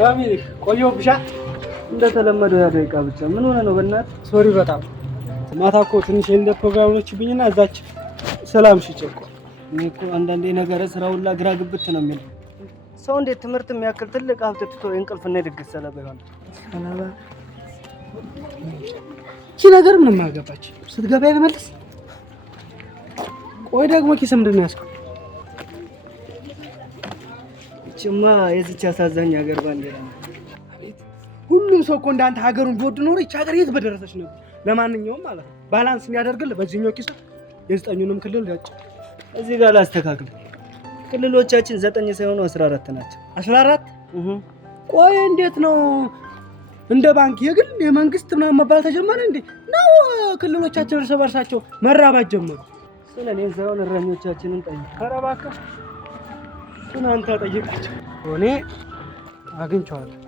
ያሚልክ ቆየው ብቻ እንደተለመደው ያ ደቂቃ ብቻ ምን ሆነ ነው በእናትህ ሶሪ በጣም ማታ እኮ ትንሽ እንደ ፕሮግራሞችብኝና እዛች ሰላም ሽጨቆ እኔ እኮ አንዳንዴ ነገር ስራውላ ግራ ግብት ነው የሚል ሰው እንዴት ትምህርት የሚያክል ትልቅ ሀብት ትቶ እንቅልፍ እና ድግስ ሰለባ ይሆናል ሰለባ እቺ ነገር ምንም አገባች ስትገባ ይልመልስ ቆይ ደግሞ ኪስ ምንድን ነው ያስኩት እቺማ የዚች አሳዛኝ ሀገር ባንዲራ ሁሉም ሰው እኮ እንዳንተ ሀገሩን ቢወድ ኖሮ ይች ሀገር የት በደረሰች ነበር ለማንኛውም ማለት ባላንስ የሚያደርግልህ በዚህኛው ኪስ የዘጠኙንም ክልል ያጭ እዚህ ጋር ላስተካክል ክልሎቻችን 9 ሳይሆኑ 14 ናቸው 14 ቆይ እንዴት ነው እንደ ባንክ የግል የመንግስት ምናምን መባል ተጀመረ እንዴ ነው ክልሎቻችን እርስ በርሳቸው መራባት ጀመሩ ስለኔ ሳይሆን እረኞቻችንን ጠይቅ ከረባካ እናንተ ጠይቃቸው እኔ አግኝቼዋለሁ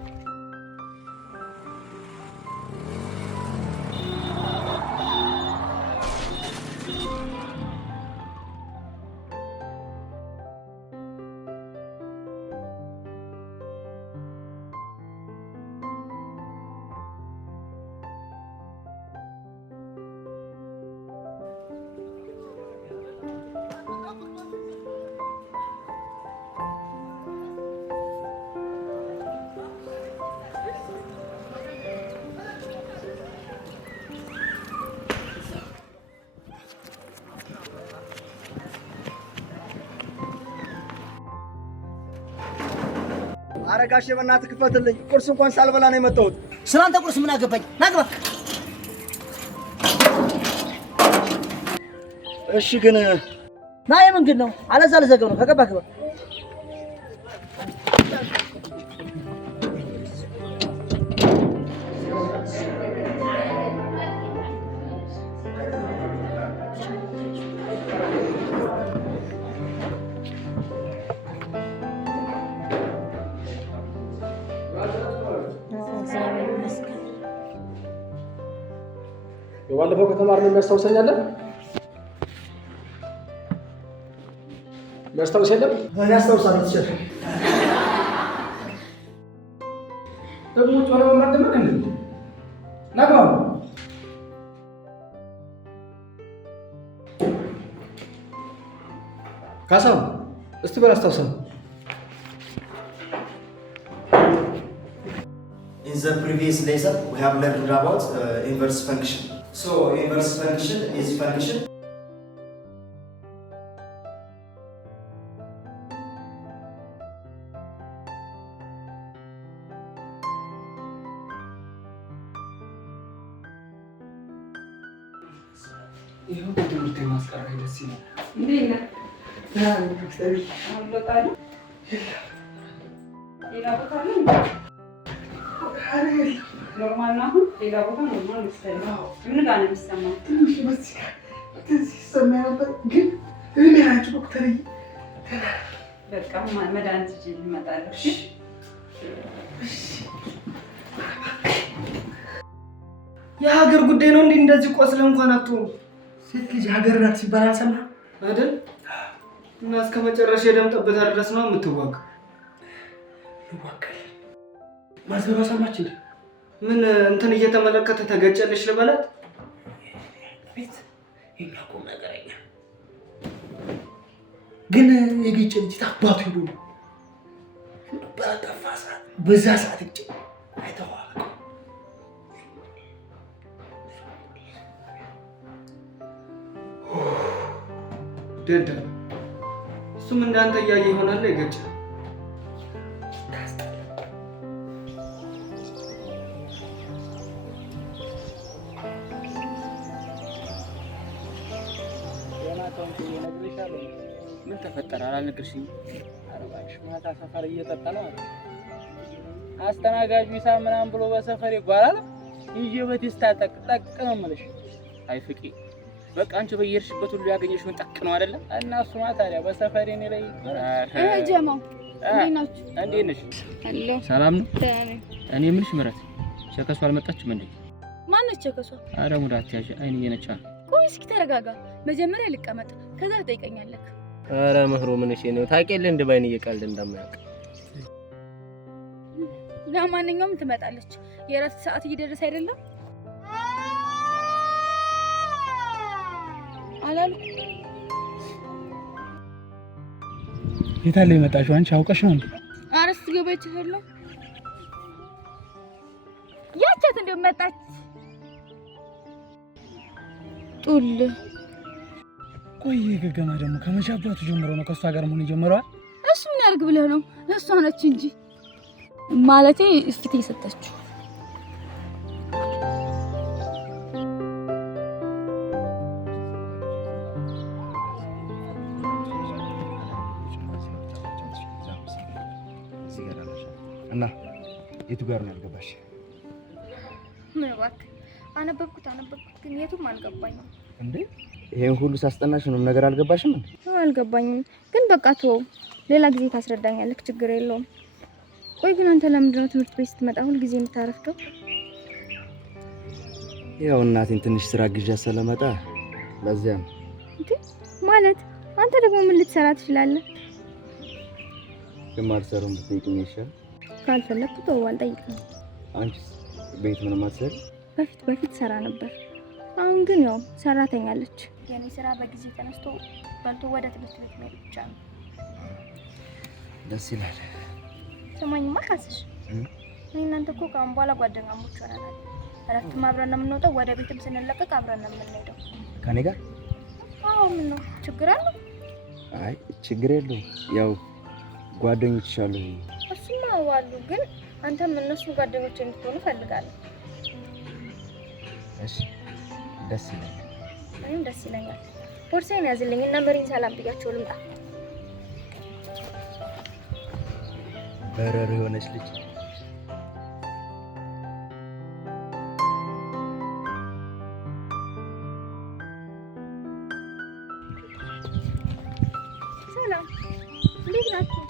አረጋሽ በእናትህ ክፈትልኝ ቁርስ እንኳን ሳልበላ ነው የመጣሁት ስላንተ ቁርስ ምን አገባኝ ናግባ እሺ ግን ና የምንግድ ነው አለዛ ለዘገው ነው ከገባ ገባ ባለፈው ከተማርነው የሚያስታውሰኛለህ የሚያስታውስ የለም እኔ አስታውሳለሁ ትችል ደግሞ ጮራ ወማደመክ እንዴ ናጋው ካሳው እስቲ በል አስታውሰን In the previous lesson, we have learned about inverse function. So, inverse function is function ይሄው ትምህርት ማስቀራ ደስ ይላል እንዴት ነህ? ዶክተር አልወጣሉ ሌላ ቦታ ነው ኖርማል ነው አሁን ሌላ ቦታ ኖርማል ነው ምን ጋር ነው የሚሰማው ትንሽ በዚህ ሰማይ ነበር ግን እኔ አንቺ ዶክተር በቃ መድኃኒት ይዤ እመጣለሁ እሺ የሀገር ጉዳይ ነው እንዴ እንደዚህ ቆስለ እንኳን አትሆን ሴት ልጅ ሀገር ናት ሲባል አልሰማህም አይደል እና እስከ መጨረሻ የደም ጠብታ ድረስ ነው የምትዋጋ ይዋጋል ማዘባ ሰማች እንዴ ምን እንትን እየተመለከተ ተገጨልሽ ልበላት ቤት ይላቆም ነገርኛ ግን የገጨልኝ ታባቱ ይሉ በጠፋሳ በዛ ሰዓት እጭ አይተዋል ደደ እሱም እንዳንተ እያየ ይሆናል ይገጭ ምን ተፈጠረ አላልነግርሽኝ አረባሽ ማታ ሰፈር እየጠጣ ነው አስተናጋጁ ይሳም ምናምን ብሎ በሰፈር ይጓራል ይዤ በቴስታ ጠቅ ነው የምልሽ አይ ፍቂ በቃ አንቺ በየርሽበት ሁሉ ያገኘሽውን ጠቅ ነው አይደለ እና እሱ ማለት ታዲያ በሰፈር እኔ ላይ ጀማው እንዴት ነሽ ሰላም ነው እኔ ምንሽ ምረት ቸከሷ አልመጣችም እንዴ ማነች ቸከሷ አረ ሙዳት ያዥ አይን እየነጫ ቆይ እስኪ ተረጋጋ መጀመሪያ ልቀመጥ ከዛ ትጠይቀኛለህ አረ መህሮ ምን እሺ ነው ታውቂያለህ እንደ ባይን እየቀልድ እንደማያውቅ ለማንኛውም ትመጣለች። የእረፍት ሰዓት እየደረሰ አይደለም አላልኩ? የታለ የመጣሽው? አንቺ አውቀሽ ነው እንዴ? አረስ ገበች ሄሎ ያቻት እንደመጣች ጡል። ቆይ ገገማ ደግሞ ከመቻባቱ ጀምሮ ነው ከሷ ጋር መሆን ጀምሯል። እሱ ምን ያርግ ብለህ ነው? እሷ ነች እንጂ ማለቴ እስቲ የሰጠችው እና የቱ ጋር ነው ያልገባሽ? ምን እባክህ አነበብኩት ግን የቱም አልገባኝም። እንዴ ይሄን ሁሉ ሳስጠናሽ ነው ነገር አልገባሽም እንዴ? አልገባኝም፣ ግን በቃ ተወው፣ ሌላ ጊዜ ታስረዳኛለህ፣ ችግር የለውም። ቆይ ግን አንተ ለምንድን ነው ትምህርት ቤት ስትመጣ ሁሉ ጊዜ የምታረፍደው? ያው እናቴን ትንሽ ስራ ግዣ ስለመጣ ለዚያ ነው። እንዴ ማለት አንተ ደግሞ ምን ልትሰራ ትችላለህ? የማልሰራውን ብትጠይቂኝ ይሻል። ካልፈለኩ ተወው፣ አልጠይቅም። አንቺስ ቤት ምንም አትሰሪ? በፊት ሰራ ነበር። አሁን ግን ያው ሰራተኛ አለች። የኔ ስራ በጊዜ ተነስቶ በልቶ ወደ ትምህርት ቤት መሄድ ብቻ ነው። ደስ ይላል። ስማኝማ ካስሽ፣ እኔ እናንተ እኮ ከአሁን በኋላ ጓደኛሞች ሆነናል። እረፍትም አብረን ነው የምንወጣው፣ ወደ ቤትም ስንለቀቅ አብረን ነው የምንሄደው። ከኔ ጋር? አዎ። ምን ነው ችግር አለ? አይ ችግር የለውም። ያው ጓደኞች አሉ። እሱማ አሉ፣ ግን አንተም እነሱ ጓደኞች እንድትሆኑ እፈልጋለሁ። እሺ ደስ ይላል። እኔም ደስ ይለኛል። ቦርሳዬን ያዝልኝ እና መሪን ሰላም ብያቸው ልምጣ። በረሮ የሆነች ልጅ ሰላም፣ እንዴት ናችሁ?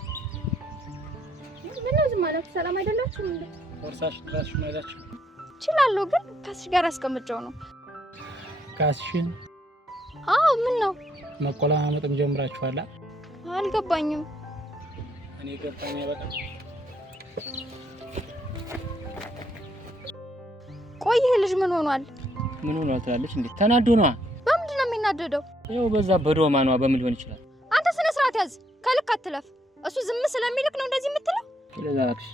ምን ነው ዝም አላችሁ? ሰላም አይደላችሁም እንዴ? ቦርሳሽ ድራሽ ማይዛችሁ እችላለሁ፣ ግን ካስሽ ጋር አስቀምጨው ነው። ካስሽን? አዎ። ምን ነው መቆላመጥም ጀምራችኋል? አልገባኝም። እኔ ገባኝ በጣም። ቆይ ይሄ ልጅ ምን ሆኗል? ምን ሆኗል ትላለች እንዴ? ተናዶ ነዋ። በምንድን ነው የሚናደደው? ያው በዛ በዶማ ነዋ። በምን ሊሆን ይችላል? አንተ ስነ ስርዓት ያዝ፣ ከልክ አትለፍ። እሱ ዝም ስለሚልክ ነው እንደዚህ የምትለው። ስለዛ እባክሽ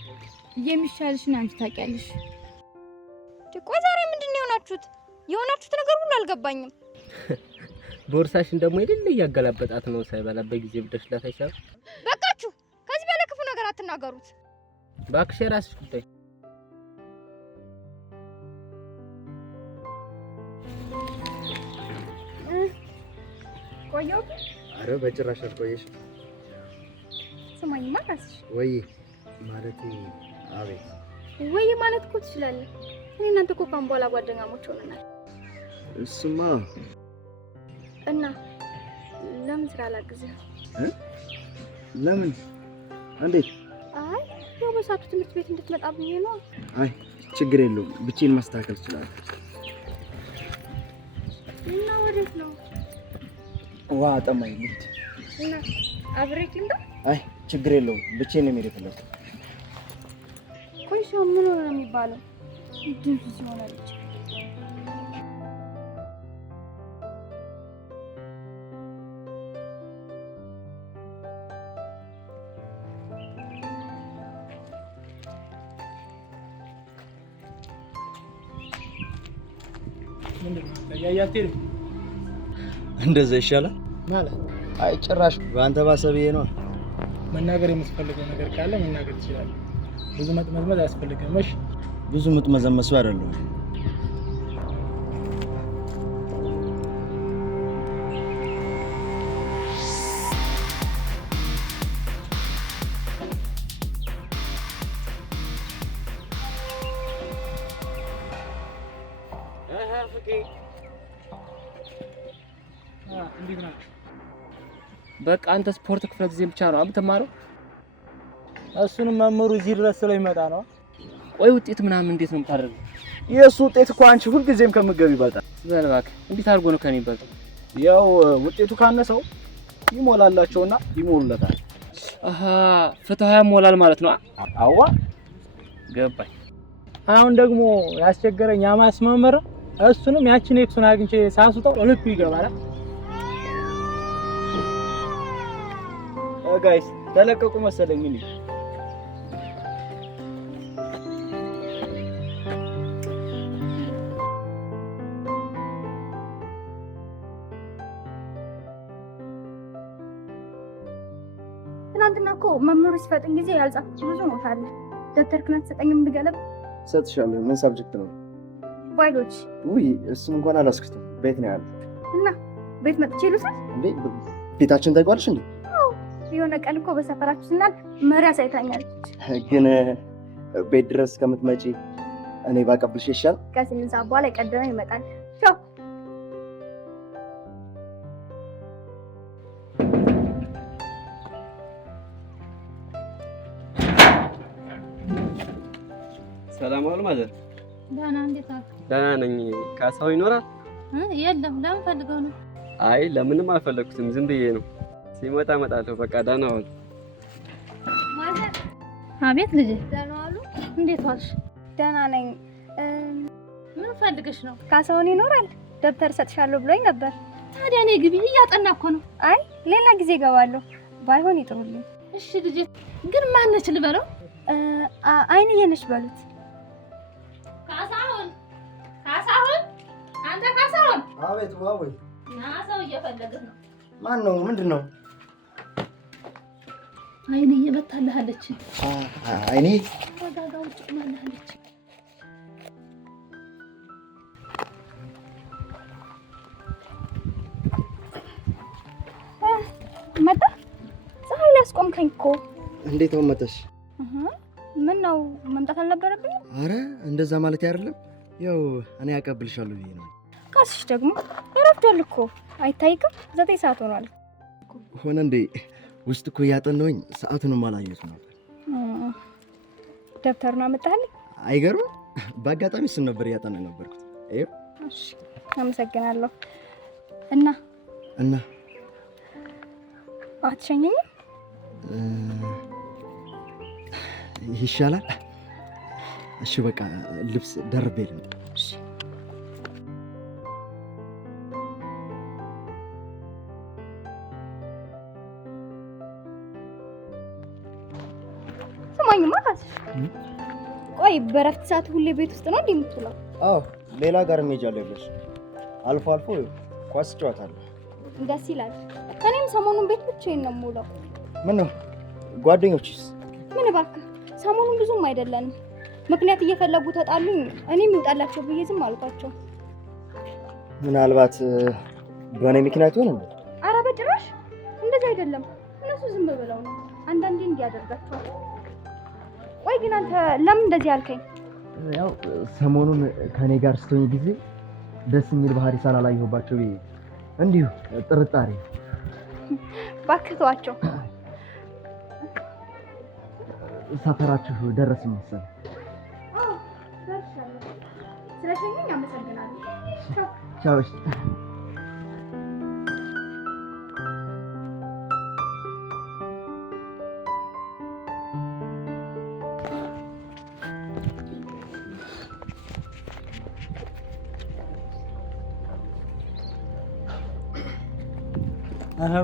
የሚሻልሽን አንቺ ታውቂያለሽ። ቆይ ዛሬ ምንድን ነው የሆናችሁት ነገር ሁሉ አልገባኝም። ቦርሳሽን ደግሞ አይደል ያገላበጣት ነው ሳይበላ በጊዜ ብደሽላት አይሻል? በቃችሁ፣ ከዚህ በላይ ክፉ ነገር አትናገሩት። እባክሽ የራስሽ ጉዳይ። ቆየሁ? አረ በጭራሽ አልቆየሽ። ስማኝማ ካስሽ። ወይ ማለቴ አቤት። ወይ ማለት እኮ ትችላለህ። እኔ እናንተ እኮ ካሁን በኋላ ጓደኛሞች ሆነናል። እሱማ እና ለምን ስራ ላግዝህ? ለምን? እንዴት? አይ ያው በሰዓቱ ትምህርት ቤት እንድትመጣ ብዬ ነው። አይ ችግር የለውም፣ ብቻዬን ማስተካከል እችላለሁ። እና ወዴት ነው? ውሃ ጠማኝ ልሂድ። እና አብሬክ ልምጣ? አይ ችግር የለውም፣ ብቻዬን ነው የምሄደው። ቆይ ሰው ምን ሆነ ነው የሚባለው? ድምፅ ሲሆናለች። እንደዛ ይሻላል ማለት? አይ ጭራሽ በአንተ ባሰብዬ ነው። መናገር የምትፈልገው ነገር ካለ መናገር ትችላለህ። ብዙ መጥመዝመዝ አያስፈልግም። እሺ ብዙ ምጥመዘመሱ አይደለም። በቃ አንተ ስፖርት ክፍለ ጊዜ ብቻ ነው የምትማረው? እሱንም መምህሩ እዚህ ድረስ ስለሚመጣ ነው። ቆይ ውጤት ምናምን እንዴት ነው የምታደርገው? የእሱ ውጤት እኮ አንቺ ሁልጊዜም ከምትገቢ ይበልጣል። ዘል እባክህ፣ እንዴት አድርጎ ነው ከኔ ይበልጣል? ያው ውጤቱ ካነሰው ይሞላላቸውና ይሞሉለታል። አሃ ፍትሃ ያሞላል ማለት ነው። አዋ ገባኝ። አሁን ደግሞ ያስቸገረኝ ያማስመመረ እሱንም ያችን ኤክሱን አግኝቼ ሳስውጠው ልብ ይገባል። ጋይስ ተለቀቁ መሰለኝ እንዴ? ትናንትና እኮ መምህሩ ሲፈጥን ጊዜ ያልጻፍኩት ብዙ ኖት አለ። ደብተር ክናት ሰጠኝም እንድገለብ ሰጥሻለሁ። ምን ሰብጀክት ነው? ባዮሎጂ። ውይ እሱም እንኳን አላስክተም። ቤት ነው ያለው። እና ቤት መጥቼ ልውሰድ እንዴ? ቤታችን ታውቂዋለሽ እንዴ? የሆነ ቀን እኮ በሰፈራችን ስናል መሪ አሳይታኛለች። ግን ቤት ድረስ ከምትመጪ እኔ ባቀብልሽ ይሻል። ከ8 ሰዓት በኋላ የቀደመ ይመጣል። ቻው። ሰላም ዋሉ ማዘር። ደህና እንዴት አልክ? ደህና ነኝ። ካሳው ይኖራል? የለም። ለምን ፈልገው ነው? አይ ለምንም አልፈለኩትም፣ ዝም ብዬ ነው። ሲመጣ እመጣለሁ። በቃ ደህና ዋሉ ማዘር። አቤት ልጄ። ደህና ዋሉ። እንዴት ዋልሽ? ደህና ነኝ። ምን ፈልገሽ ነው? ካሳውን ይኖራል? ደብተር ሰጥሻለሁ ብሎኝ ነበር። ታዲያ እኔ ግቢ እያጠና እኮ ነው። አይ ሌላ ጊዜ እገባለሁ። ባይሆን ይጥሩልኝ። እሺ ልጄ። ግን ማነች ልበለው? አይንዬ ነች በሉት። ካሳሁን፣ ካሳሁን፣ አንተ ካሳሁን። አቤት። ዋው ና ሰው እየፈለግህ ነው። ማን ነው? ምንድን ነው? አይኔ እየመታልሃለች። አይኔ ወጋጋ ውጭ ማለሃለች። መጣ። ፀሐይ ላይ አስቆምከኝ እኮ። እንዴት ነው መጣሽ? ምን ነው መምጣት አልነበረብኝም? አረ እንደዛ ማለት አይደለም። ያው እኔ ያቀብልሻለሁ ብዬ ነው። ካስሽ ደግሞ ረፍዷል እኮ አይታይክም? 9 ሰዓት ሆኗል። ሆነ እንዴ? ውስጥ እኮ እያጠናሁኝ ሰዓቱንም አላየሁትም ነበር። ደብተሩን አመጣህልኝ? አይገርም? በአጋጣሚ እሱን ነበር እያጠና ነበርኩት። ይኸው። እሺ አመሰግናለሁ። እና አትሸኘኝም? ይሻላል። እሺ በቃ ልብስ ደርቤ ልምጣ። እሺ ስማኝማ ካስሽ፣ ቆይ በረፍት ሰዓት ሁሌ ቤት ውስጥ ነው እንዴ የምትውለው? አዎ ሌላ ጋር እንሄጃለን ብለሽ አልፎ አልፎ ኳስ እጫወታለሁ። ደስ ይላል። እኔም ሰሞኑን ቤት ብቻዬን ነው የምውለው። ምን ነው ጓደኞችስ? ምን እባክህ ሰሞኑን ብዙም አይደለንም። ምክንያት እየፈለጉ ተጣሉኝ። እኔም ይውጣላቸው ብዬ ዝም አልኳቸው። ምናልባት በእኔ ምክንያት ሆነ? ኧረ በጭራሽ እንደዛ አይደለም። እነሱ ዝም ብለው ነው። አንዳንዴ እንዲያደርጋቸዋል። ቆይ ግን አንተ ለምን እንደዚህ አልከኝ? ያው ሰሞኑን ከኔ ጋር ስትሆኝ ጊዜ ደስ የሚል ባህሪ ሳላየሁባቸው እንዲሁ ጥርጣሬ። እባክህ ተዋቸው። ሰፈራችሁ ደረስ መሰለኝ። አዎ ደርሻለሁ። ስለሸኘኝ አመሰግናለሁ። ቻው።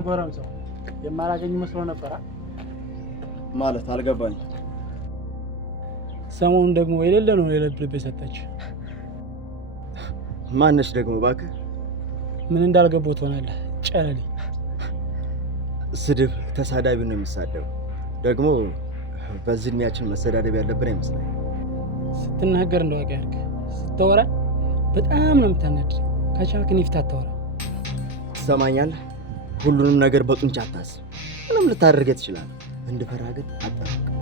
ጎረምሳው የማላገኝ መስሎ ነበር ማለት አልገባኝ። ሰሞኑን ደግሞ የሌለ ነው የልብ ልብ የሰጠች። ማነች ደግሞ እባክህ? ምን እንዳልገባው ትሆናለህ። ጨለሌ ስድብ ተሳዳቢ ነው የሚሳደበው። ደግሞ በዚህ እድሜያችን መሰዳደብ ያለብን አይመስለኝም። ስትናገር እንደዋቂ ያድርግ። ስትወራ በጣም ነው የምታናድ። ከቻልክ እኔ ፊት አታወራ። ትሰማኛለህ? ሁሉንም ነገር በጡንቻ አታስብ። ምንም ልታደርገህ ትችላለህ። እንድፈራ ግን አታውቅም።